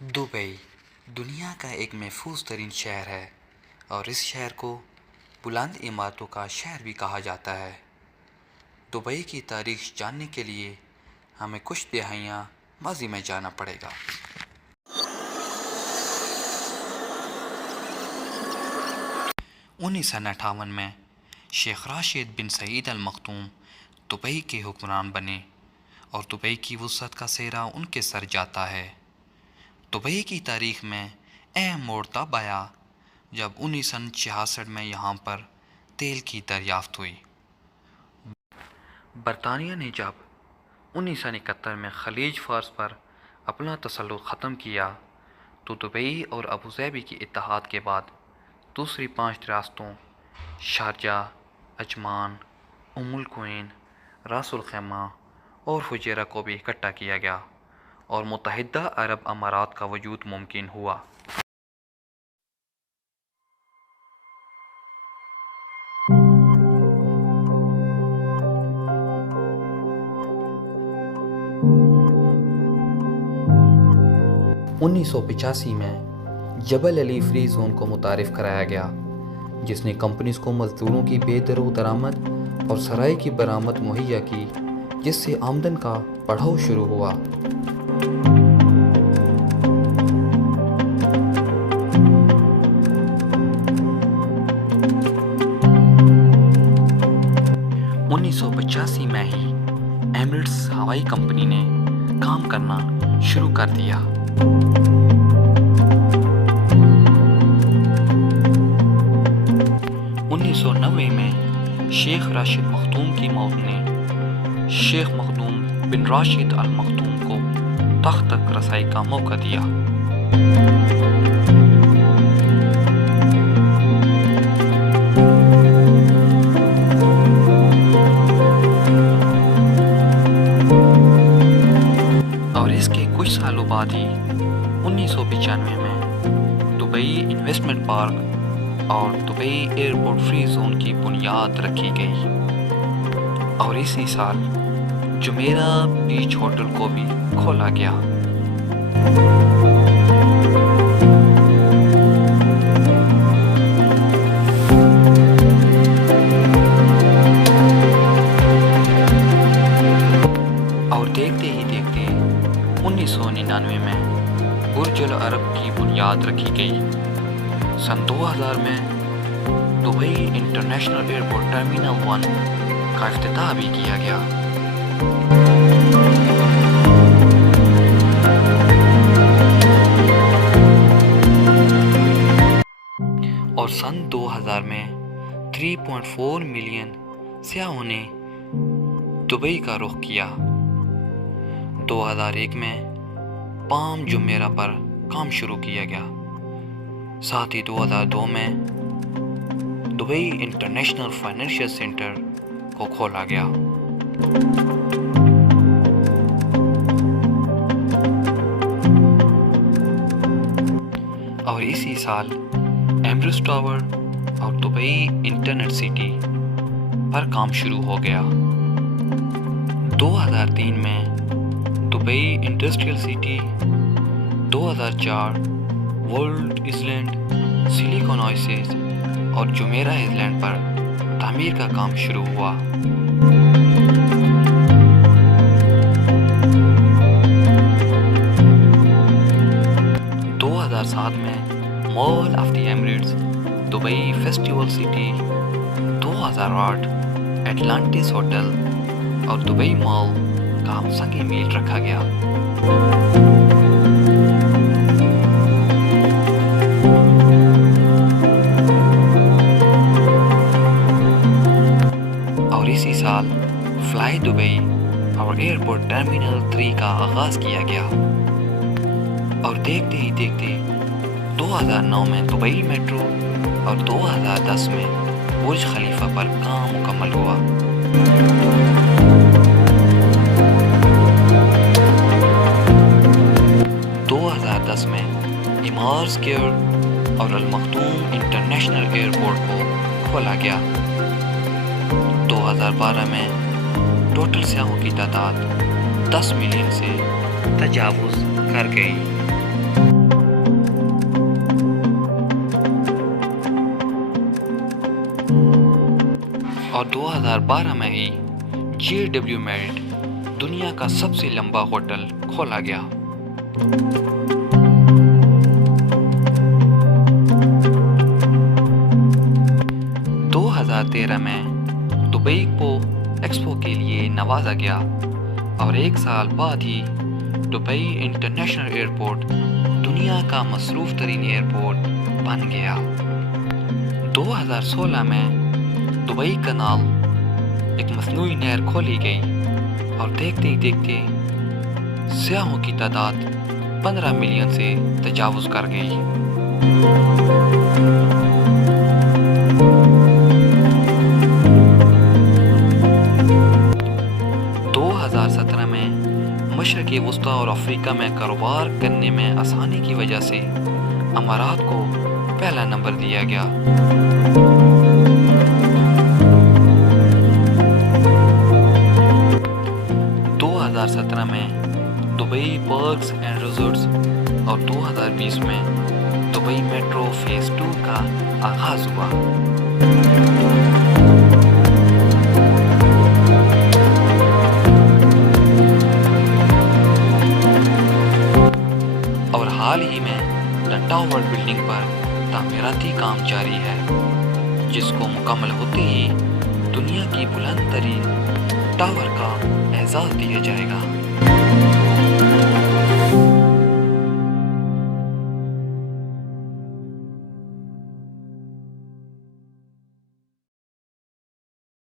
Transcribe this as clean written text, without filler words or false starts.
Dubai دنیا کا ایک محفوظ ترین شہر ہے اور اس شہر کو بلند عمارتوں کا شہر بھی کہا جاتا ہے۔ دبئی کی تاریخ جاننے کے لیے ہمیں کچھ دہائیاں ماضی میں جانا پڑے گا۔ 1958 میں شیخ راشد بن سعید ال مختوم دبئی کے حکمران بنے اور دبئی کی وسعت کا سہرا ان کے سر جاتا ہے۔ دبئی کی تاریخ میں اہم موڑ تب آیا جب 1966 میں یہاں پر تیل کی دریافت ہوئی۔ برطانیہ نے جب 1971 میں خلیج فارس پر اپنا تسلط ختم کیا تو دبئی اور ابوظہبی کے اتحاد کے بعد دوسری 5 ریاستوں شارجہ، عجمان، ام القوین، راس الخیمہ اور فجیرہ کو بھی اکٹھا کیا گیا اور متحدہ عرب امارات کا وجود ممکن ہوا۔ انیس سو 85 میں جبل علی فری زون کو متعارف کرایا گیا، جس نے کمپنیز کو مزدوروں کی بے در و درآمد اور سرائے کی برآمد مہیا کی، جس سے آمدن کا بڑھاؤ شروع ہوا۔ انیس سو 85 میں ہی ایمریٹس ہوائی کمپنی نے کام کرنا شروع کر دیا۔ 1990 میں شیخ راشد مختوم کی موت نے شیخ مخدوم بن راشد ال مختوم کو تخت تک رسائی کا موقع دیا۔ اور اس کے کچھ سالوں بعد ہی 1995 میں دبئی انویسٹمنٹ پارک اور دبئی ایئرپورٹ فری زون کی بنیاد رکھی گئی، اور اسی سال جمیرہ بیچ ہوٹل کو بھی کھولا گیا۔ اور دیکھتے ہی دیکھتے 1999 میں برج العرب کی بنیاد رکھی گئی۔ سن 2000 میں دبئی انٹرنیشنل ایئرپورٹ ٹرمینل 1 کا افتتاح بھی کیا گیا۔ اور سن 2000 میں 3.4 ملین سیاحوں نے دبئی کا رخ کیا۔ 2001 میں پام جمیرہ پر کام شروع کیا گیا، ساتھ ہی 2002 میں دبئی انٹرنیشنل فائنینشیل سینٹر کو کھولا گیا۔ اور اسی سال ایمریٹس ٹاور اور دبئی انٹرنیٹ سٹی پر کام شروع ہو گیا۔ 2003 میں Dubai Industrial City, 2004 World Island, Silicon Oasis اور جمیرہ ایسلینڈ پر تعمیر کا کام شروع ہوا۔ میں mall of the Emirates, Dubai Festival City, 2008 Atlantis Hotel اور دبئی مال کا سنگ میل رکھا گیا۔ اور اسی سال فلائی دبئی اور ایئرپورٹ ٹرمینل 3 کا آغاز کیا گیا، اور دیکھتے ہی دیکھتے 2009 میں دبئی میٹرو اور 2010 میں برج خلیفہ پر کام مکمل ہوا۔ میں ایمارز کیئر اور المختوم انٹرنیشنل ایئرپورٹ کو کھولا گیا۔ 2012 میں ٹوٹل سیاحوں کی تعداد 10 ملین سے تجاوز کر گئی۔ 2012 میں ہی JW میرٹ دنیا کا سب سے لمبا ہوٹل کھولا گیا۔ 2013 میں دبئی کو ایکسپو کے لیے نوازا گیا اور 1 سال بعد ہی دبئی انٹرنیشنل ایئرپورٹ دنیا کا مصروف ترین ایئرپورٹ بن گیا۔ 2016 میں دبئی کینال ایک مصنوعی نہر کھولی گئی اور دیکھتے ہی دیکھتے سیاحوں کی تعداد 15 ملین سے تجاوز کر گئی۔ 2017 میں مشرقی وسطی اور افریقہ میں کاروبار کرنے میں آسانی کی وجہ سے امارات کو پہلا نمبر دیا گیا۔ 2017 میں دبئی پارکس اینڈ ریزورٹس اور 2020 میں دبئی میٹرو فیز 2 کا آغاز ہوا۔ اور حال ہی میں دا ٹاور بلڈنگ پر تعمیراتی کام جاری ہے، جس کو مکمل ہوتے ہی دنیا کی بلند ترین ٹاور کا اعزاز دیا جائے گا۔